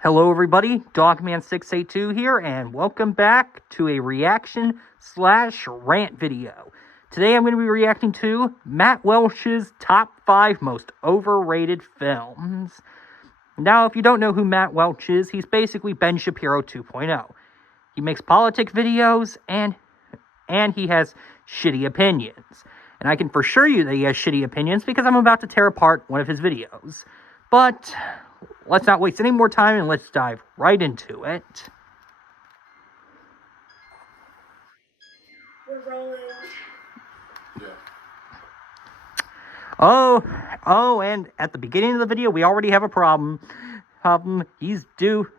Hello everybody, Dogman682 here, and welcome back to a reaction/rant video. Today I'm going to be reacting to Matt Welsh's top 5 most overrated films. Now, if you don't know who Matt Welsh is, he's basically Ben Shapiro 2.0. He makes politic videos, and he has shitty opinions. And I can for sure you that he has shitty opinions because I'm about to tear apart one of his videos. But let's not waste any more time and let's dive right into it. We're rolling. Yeah. Oh, and at the beginning of the video, we already have a problem. He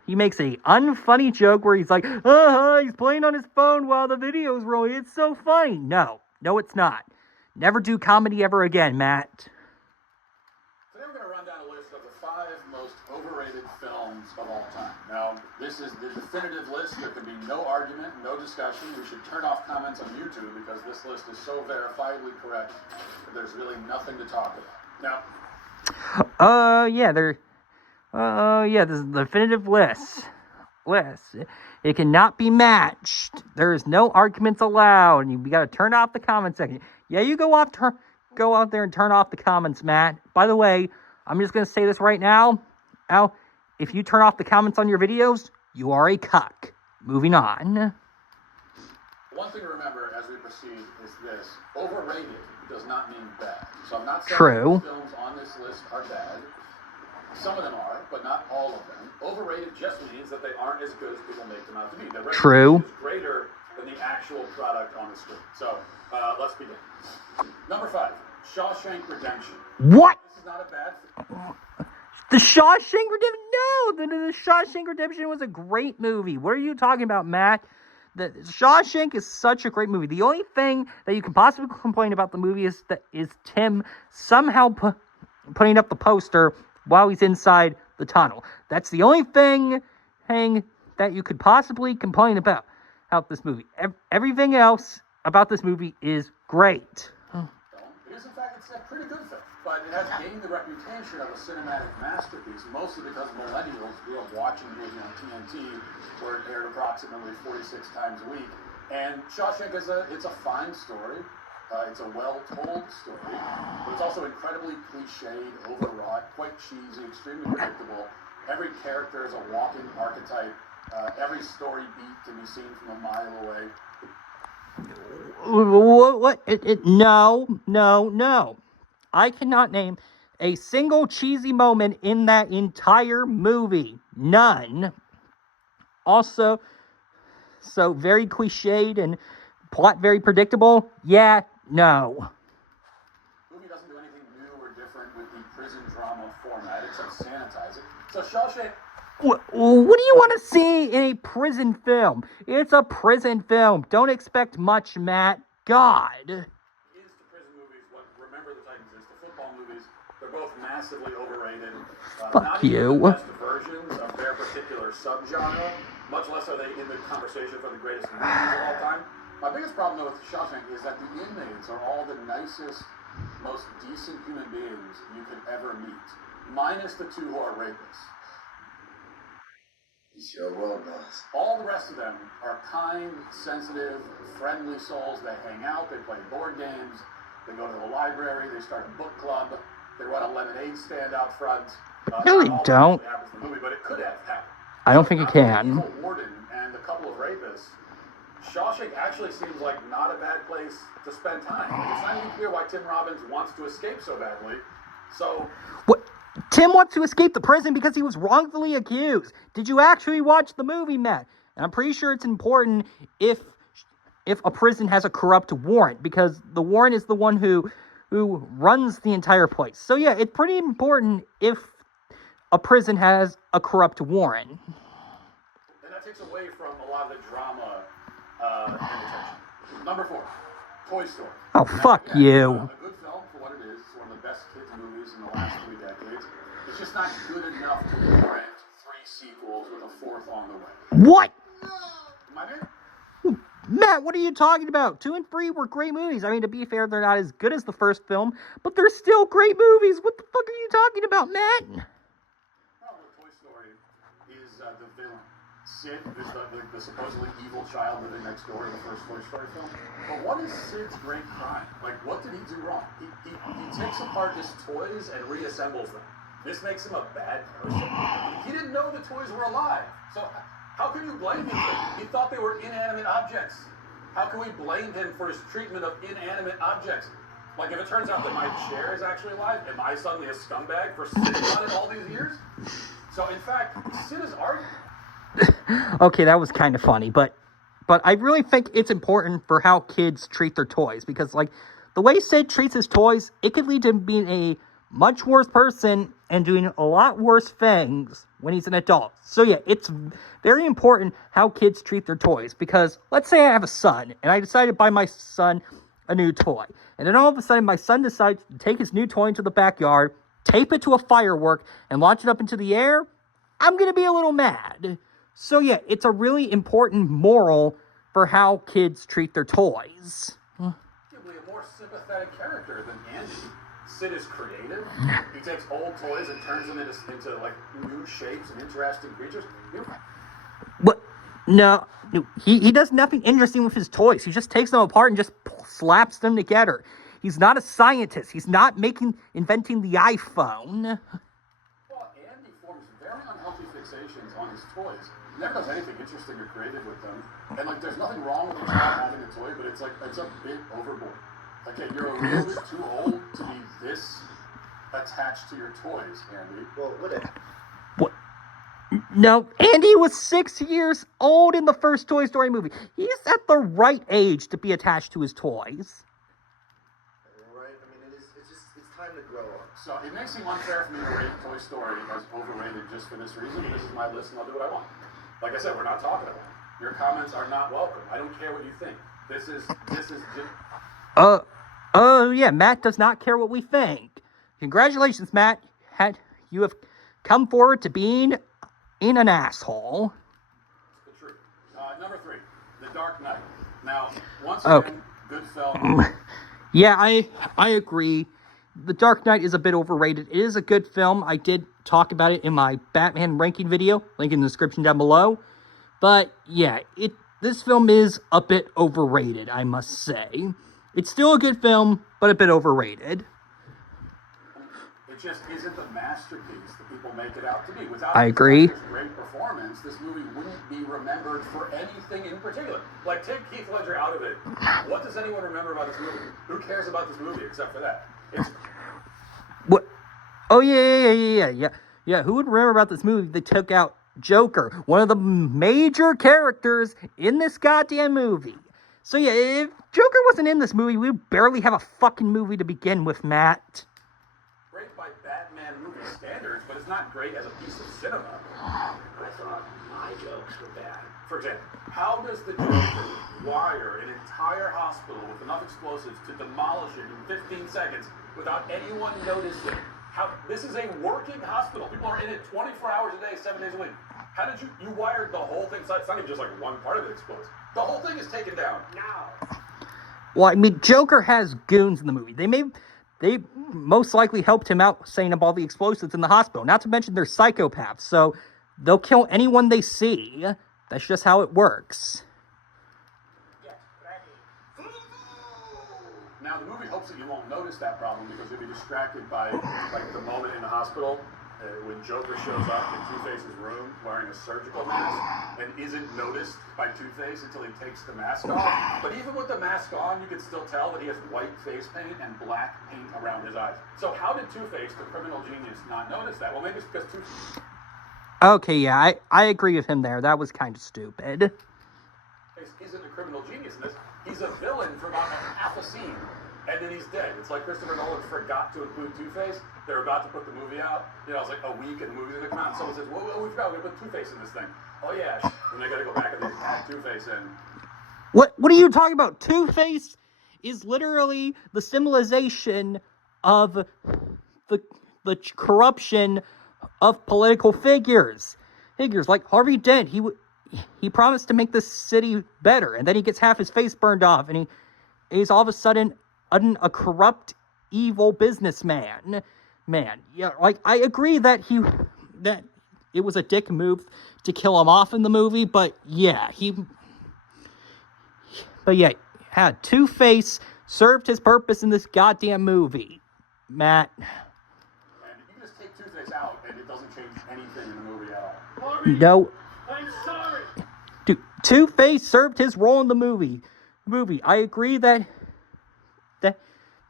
makes a unfunny joke where he's like, he's playing on his phone while the video's rolling. It's so funny. No, it's not. Never do comedy ever again, Matt. Today we're going to run down a list of the 5 most overrated films of all time. Now, this is the definitive list. There can be no argument, no discussion. We should turn off comments on YouTube because this list is so verifiably correct that there's really nothing to talk about. Now, this is the definitive list. It cannot be matched. There is no arguments allowed. And we got to turn off the comment section. Yeah, you go out there and turn off the comments, Matt. By the way, I'm just going to say this right now. Al, if you turn off the comments on your videos, you are a cuck. Moving on. One thing to remember as we proceed is this. Overrated does not mean bad. So I'm not saying True. the films on this list are bad. Some of them are, but not all of them. Overrated just means that they aren't as good as people make them out to be. Their reputation is greater than the actual product on the screen. So, let's begin. Number 5, Shawshank Redemption. What? This is not a bad film. The Shawshank Redemption? No! The Shawshank Redemption was a great movie. What are you talking about, Matt? The Shawshank is such a great movie. The only thing that you can possibly complain about the movie is Tim somehow putting up the poster while he's inside the tunnel. That's the only thing that you could possibly complain about this movie. Everything else about this movie is great. It is, in fact, it's a pretty good film, but it has gained the reputation of a cinematic masterpiece, mostly because millennials grew up watching the movie on TNT, where it aired approximately 46 times a week. And Shawshank it's a fine story. It's a well-told story, but it's also incredibly cliched, overwrought, quite cheesy, extremely predictable. Every character is a walking archetype. Every story beat can be seen from a mile away. What? No. I cannot name a single cheesy moment in that entire movie. None. Also, so very cliched and plot very predictable. Yeah, no. The movie doesn't do anything new or different with the prison drama format except sanitize it. So Shawshank... What do you want to see in a prison film? It's a prison film. Don't expect much, Matt. God. Is to prison movies what Remember the Titans is to football movies. They're both massively overrated. Fuck not you. Even the best versions of their particular subgenre, much less are they in the conversation for the greatest movies of all time. My biggest problem, though, with Shawshank is that the inmates are all the nicest, most decent human beings you could ever meet, minus the 2 who are rapists. It's your world, boss. All the rest of them are kind, sensitive, friendly souls. They hang out, they play board games, they go to the library, they start a book club, they run a lemonade stand out front. No, they don't. The movie, but it could have happened. I don't think it can. The warden and a couple of rapists. Shawshank actually seems like not a bad place to spend time. It's not even clear why Tim Robbins wants to escape so badly. So... What? Tim wants to escape the prison because he was wrongfully accused. Did you actually watch the movie, Matt? And I'm pretty sure it's important if a prison has a corrupt warrant, because the warrant is the one who runs the entire place. So yeah, it's pretty important if a prison has a corrupt warrant. And that takes away from a lot of the drama and attention. Number 4, Toy Story. Oh, fuck you. A good film for what it is. It's one of the best kids movies in the last 3 decades. It's just not good enough to warrant 3 sequels with a 4th on the way. What? Am I right? Matt, what are you talking about? 2 and 3 were great movies. I mean, to be fair, they're not as good as the first film, but they're still great movies. What the fuck are you talking about, Matt? Well, with Toy Story, story is the villain. Sid is the supposedly evil child living next door in the first Toy Story film. But what is Sid's great crime? Like, what did he do wrong? He takes apart his toys and reassembles them. This makes him a bad person. He didn't know the toys were alive. So how can you blame him for it? He thought they were inanimate objects. How can we blame him for his treatment of inanimate objects? Like, if it turns out that my chair is actually alive, am I suddenly a scumbag for sitting on it all these years? So, in fact, Sid is arguing. Okay, that was kind of funny, but I really think it's important for how kids treat their toys, because, like, the way Sid treats his toys, it could lead to him being a much worse person and doing a lot worse things when he's an adult. So yeah, it's very important how kids treat their toys, because let's say I have a son and I decided to buy my son a new toy, and then all of a sudden my son decides to take his new toy into the backyard, tape it to a firework, and launch it up into the air. I'm gonna be a little mad. So yeah, it's a really important moral for how kids treat their toys. Arguably a more sympathetic character than Andy. Sid is creative. He takes old toys and turns them into like new shapes and interesting creatures. What? No, he does nothing interesting with his toys. He just takes them apart and just slaps them together. He's not a scientist. He's not inventing the iPhone. Well, Andy forms very unhealthy fixations on his toys. He never does anything interesting or creative with them. And like, there's nothing wrong with a child having a toy, but it's like, it's a bit overboard. Okay, you're a little bit too old to be this attached to your toys, Andy. Well, what? No, Andy was 6 years old in the first Toy Story movie. He's at the right age to be attached to his toys. Right? I mean, it's time to grow up. So it may seem unfair for me to rate Toy Story as overrated just for this reason, but this is my list and I'll do what I want. Like I said, we're not talking about it. Your comments are not welcome. I don't care what you think. This is just... Yeah, Matt does not care what we think. Congratulations, Matt. You have come forward to being in an asshole. The truth. Number 3, The Dark Knight. Now, once again, good film. Yeah, I agree. The Dark Knight is a bit overrated. It is a good film. I did talk about it in my Batman ranking video, link in the description down below. But yeah, this film is a bit overrated, I must say. It's still a good film, but a bit overrated. It just isn't the masterpiece that people make it out to be. Without I agree. Great performance, this movie wouldn't be remembered for anything in particular. Like, take Heath Ledger out of it. What does anyone remember about this movie? Who cares about this movie except for that? What? Oh, yeah. Who would remember about this movie? They took out Joker, one of the major characters in this goddamn movie. So yeah, if Joker wasn't in this movie, we'd barely have a fucking movie to begin with, Matt. Great by Batman movie standards, but it's not great as a piece of cinema. I thought my jokes were bad. For example, how does the Joker wire an entire hospital with enough explosives to demolish it in 15 seconds without anyone noticing? This is a working hospital. People are in it 24 hours a day, 7 days a week. How did you wired the whole thing? It's not even just like one part of it explodes. The whole thing is taken down now. Well, I mean, Joker has goons in the movie. They most likely helped him out setting up all the explosives in the hospital. Not to mention they're psychopaths, so they'll kill anyone they see. That's just how it works. Now, the movie hopes that you won't notice that problem because you'll be distracted by, like, the moment in the hospital when Joker shows up in Two-Face's room wearing a surgical mask and isn't noticed by Two-Face until he takes the mask off. But even with the mask on, you can still tell that he has white face paint and black paint around his eyes. So how did Two-Face, the criminal genius, not notice that? Well, maybe it's because Two-Face... Okay, yeah, I agree with him there. That was kind of stupid. Isn't a criminal genius in this. He's a villain for about half a scene, and then he's dead. It's like Christopher Nolan forgot to include Two-Face. They were about to put the movie out. You know, it's like a week and the movie's going to come out, and someone says, well, we forgot we're going to put Two-Face in this thing. Oh, yeah. And they got to go back and they add Two-Face in. What are you talking about? Two-Face is literally the symbolization of the corruption of political figures. Like Harvey Dent, he promised to make the city better, and then he gets half his face burned off, and he's all of a sudden a corrupt, evil businessman. Yeah, like, I agree that it was a dick move to kill him off in the movie, but yeah, Two-Face served his purpose in this goddamn movie. Matt. And you can just take Two-Face out, and it doesn't change anything in the movie at all. No. I'm sorry. Dude, Two-Face served his role in the movie. I agree that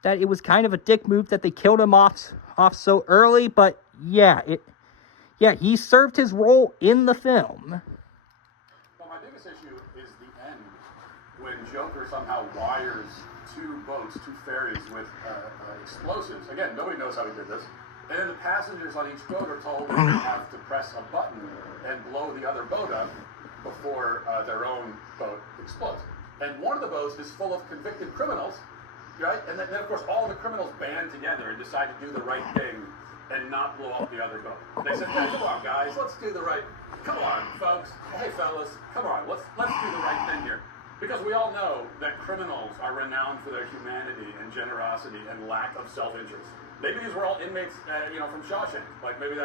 it was kind of a dick move that they killed him off so early, but yeah, he served his role in the film. Well, my biggest issue is the end, when Joker somehow wires two ferries with explosives. Again, nobody knows how he did this. And then the passengers on each boat are told that they have to press a button and blow the other boat up before their own boat explodes. And one of the boats is full of convicted criminals, right? And then, of course, all the criminals band together and decide to do the right thing and not blow up the other boat. They said, hey, come on, guys, let's do the right... Come on, folks. Hey, fellas, come on, let's do the right thing here. Because we all know that criminals are renowned for their humanity and generosity and lack of self-interest. Maybe these were all inmates, from Shawshank. Like, maybe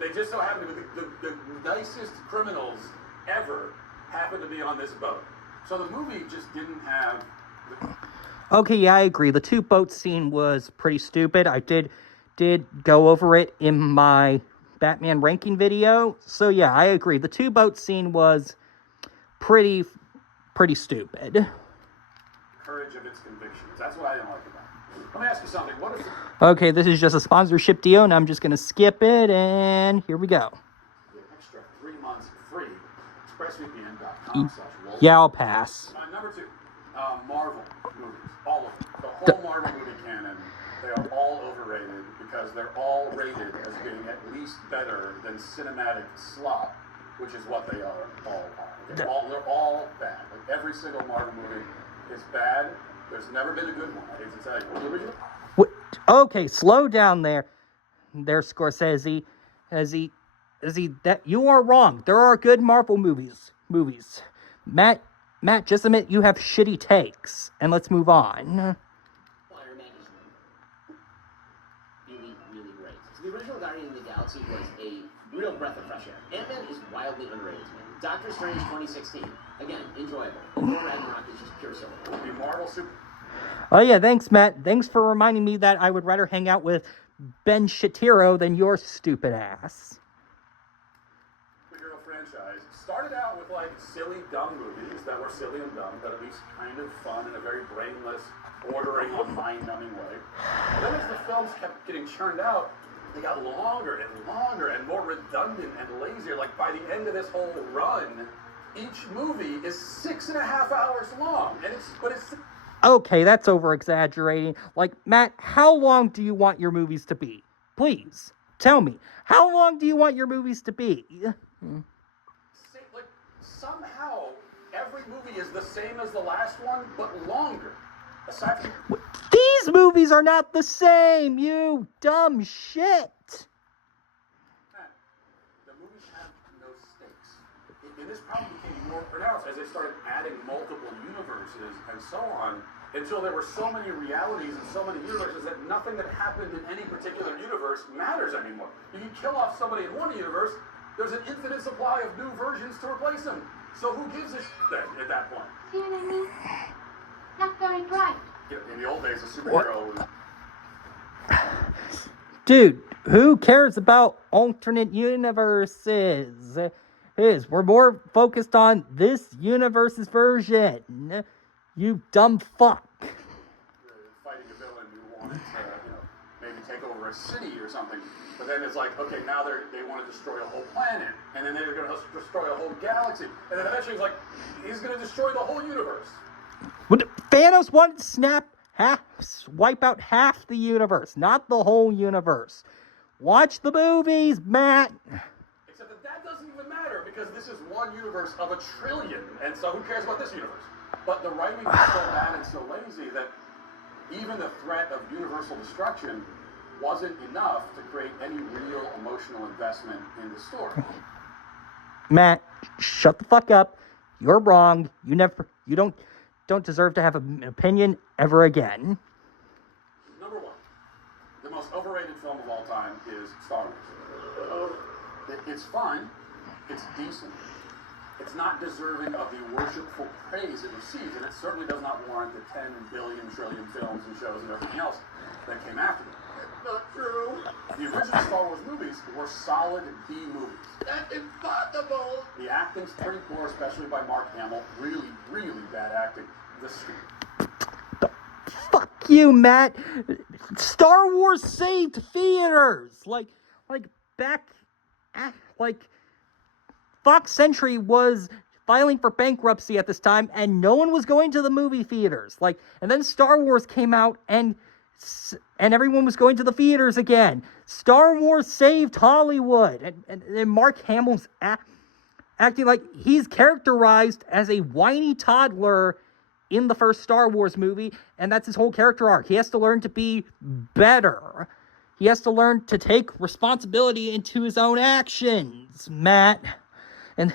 they just so happen to be the nicest criminals ever happen to be on this boat. So the movie just didn't have... Okay, yeah, I agree. The two boat scene was pretty stupid. I did go over it in my Batman ranking video. So yeah, I agree. The two boat scene was pretty stupid. Courage of its convictions. That's what I don't like about it. Let me ask you something. What is... Okay, this is just a sponsorship deal, and I'm just going to skip it, and here we go. Get extra 3 months free. ExpressVPN.com/Wolf. Yeah, I'll pass. Number 2, Marvel movies. All of them. The whole Marvel movie canon, they are all overrated because they're all rated as being at least better than cinematic slop, which is what they are all are. They're all bad. Like, every single Marvel movie is bad. There's never been a good one. I hate to tell you. The original... Okay, slow down there, Scorsese. That you are wrong. There are good Marvel movies. Matt, just admit you have shitty takes, and let's move on. Iron Man is really, really great. So the original Guardian of the Galaxy was a real breath of fresh air. Ant-Man is wildly underrated to me. Doctor Strange 2016, again, enjoyable. Thor Ragnarok is just pure silver. The Marvel Super... Oh yeah, thanks, Matt. Thanks for reminding me that I would rather hang out with Ben Shapiro than your stupid ass. Superhero franchise started out with like silly, dumb movies that were silly and dumb, but at least kind of fun in a very brainless, bordering on mind-numbing way. And then as the films kept getting churned out, they got longer and more redundant and lazier. Like by the end of this whole run, each movie is 6.5 hours long, and it's. Okay, that's over-exaggerating. Like, Matt, how long do you want your movies to be? Please, tell me. How long do you want your movies to be? Like, somehow, every movie is the same as the last one, but longer. Aside from... These movies are not the same, you dumb shit! The movies have no stakes. And this problem became more pronounced as they started adding multiple universes and so on, until there were so many realities and so many universes that nothing that happened in any particular universe matters anymore. You can kill off somebody in one universe, there's an infinite supply of new versions to replace them. So who gives a shit at that point? See what I mean? Not very bright. In the old days, a superhero was... Dude, who cares about alternate universes? We're more focused on this universe's version. You dumb fuck. Fighting a villain who wanted to, maybe take over a city or something. But then it's like, okay, now they want to destroy a whole planet. And then they're going to destroy a whole galaxy. And then eventually it's like, he's going to destroy the whole universe. Thanos wanted to wipe out half the universe, not the whole universe. Watch the movies, Matt. Except that doesn't even matter, because this is one universe of a trillion. And so who cares about this universe? But the writing is so bad and so lazy that even the threat of universal destruction wasn't enough to create any real emotional investment in the story. Matt, shut the fuck up. You're wrong. You don't deserve to have an opinion ever again. Number 1, the most overrated film of all time is Star Wars. It's fun. It's decent. It's not deserving of the worshipful praise it receives, and it certainly does not warrant the 10 billion trillion films and shows and everything else that came after it. Not true. The original Star Wars movies were solid B movies. That's impossible. The acting's pretty poor, especially by Mark Hamill. Really, really bad acting. Fuck you, Matt. Star Wars saved theaters. Like back, Fox Century was filing for bankruptcy at this time, and no one was going to the movie theaters. And then Star Wars came out, and everyone was going to the theaters again. Star Wars saved Hollywood, and Mark Hamill's acting like he's characterized as a whiny toddler in the first Star Wars movie, and that's his whole character arc. He has to learn to be better. He has to learn to take responsibility into his own actions, Matt. And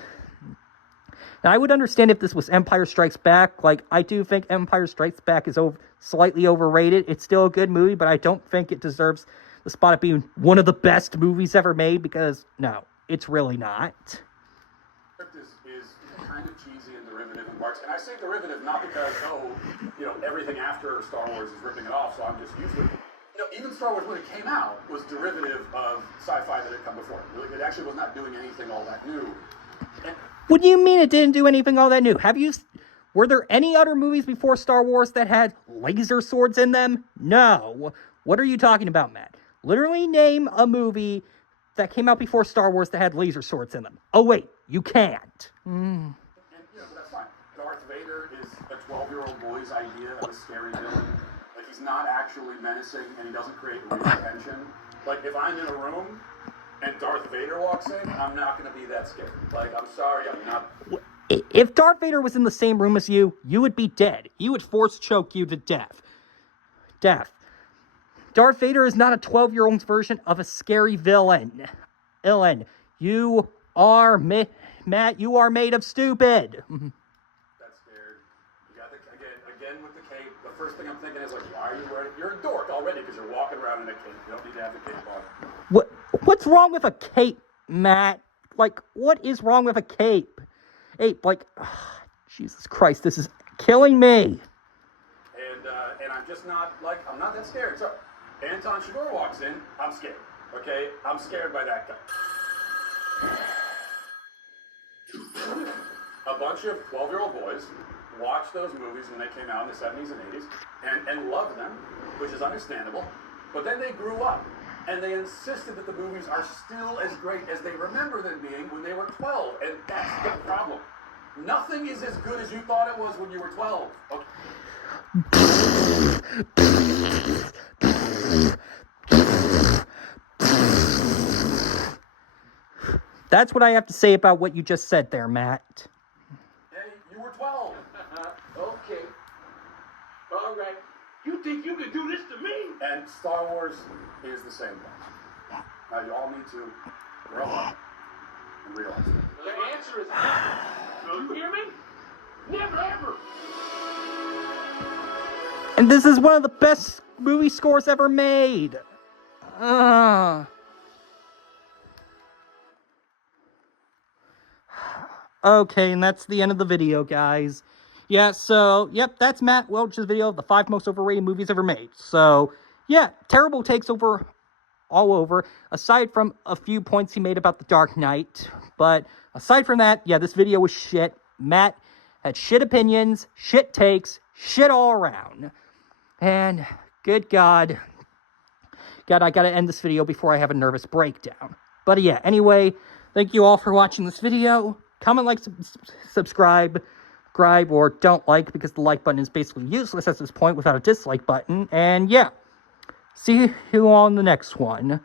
I would understand if this was Empire Strikes Back. I do think Empire Strikes Back is slightly overrated. It's still a good movie, but I don't think it deserves the spot of being one of the best movies ever made, because, no, it's really not. Is kind of cheesy and derivative in parts. And I say derivative not because, everything after Star Wars is ripping it off, so I'm just used to it. Even Star Wars, when it came out, was derivative of sci-fi that had come before. It actually was not doing anything all that new. What do you mean it didn't do anything all that new? Were there any other movies before Star Wars that had laser swords in them? No. What are you talking about, Matt? Literally name a movie that came out before Star Wars that had laser swords in them. Oh, wait, you can't. And, that's fine. Darth Vader is a 12-year-old boy's idea of a scary villain. He's not actually menacing, and he doesn't create real tension. If I'm in a room and Darth Vader walks in, I'm not going to be that scared. I'm sorry, I'm not. If Darth Vader was in the same room as you, you would be dead. He would force choke you to death. Darth Vader is not a 12-year-old's version of a scary villain. You are, Matt, you are made of stupid. That's scared. You got again with the cape. The first thing I'm thinking is, why are you wearing it? You're a dork already because you're walking around in a cape. You don't need to have the cape on. What's wrong with a cape, Matt? What is wrong with a cape? Jesus Christ, this is killing me. And I'm just not, I'm not that scared. So, Anton Chigurh walks in, I'm scared. Okay? I'm scared by that guy. A bunch of 12-year-old boys watched those movies when they came out in the 70s and 80s and loved them, which is understandable. But then they grew up, and they insisted that the movies are still as great as they remember them being when they were 12, and that's the problem. Nothing is as good as you thought it was when you were 12. Okay? That's what I have to say about what you just said there, Matt. Hey, you were 12. Okay. All right. You think you can do this to me? And Star Wars is the same thing. Now, you all need to grow up and realize it. The answer is never. You hear me? Never, ever. And this is one of the best movie scores ever made. Okay, and that's the end of the video, guys. Yeah, so, yep, that's Matt Welch's video of the 5 most overrated movies ever made. So, yeah, terrible takes all over, aside from a few points he made about The Dark Knight. But aside from that, yeah, this video was shit. Matt had shit opinions, shit takes, shit all around. And, good God, I gotta end this video before I have a nervous breakdown. But yeah, anyway, thank you all for watching this video. Comment, like, subscribe, or don't like, because the like button is basically useless at this point without a dislike button. And yeah, see you all in the next one.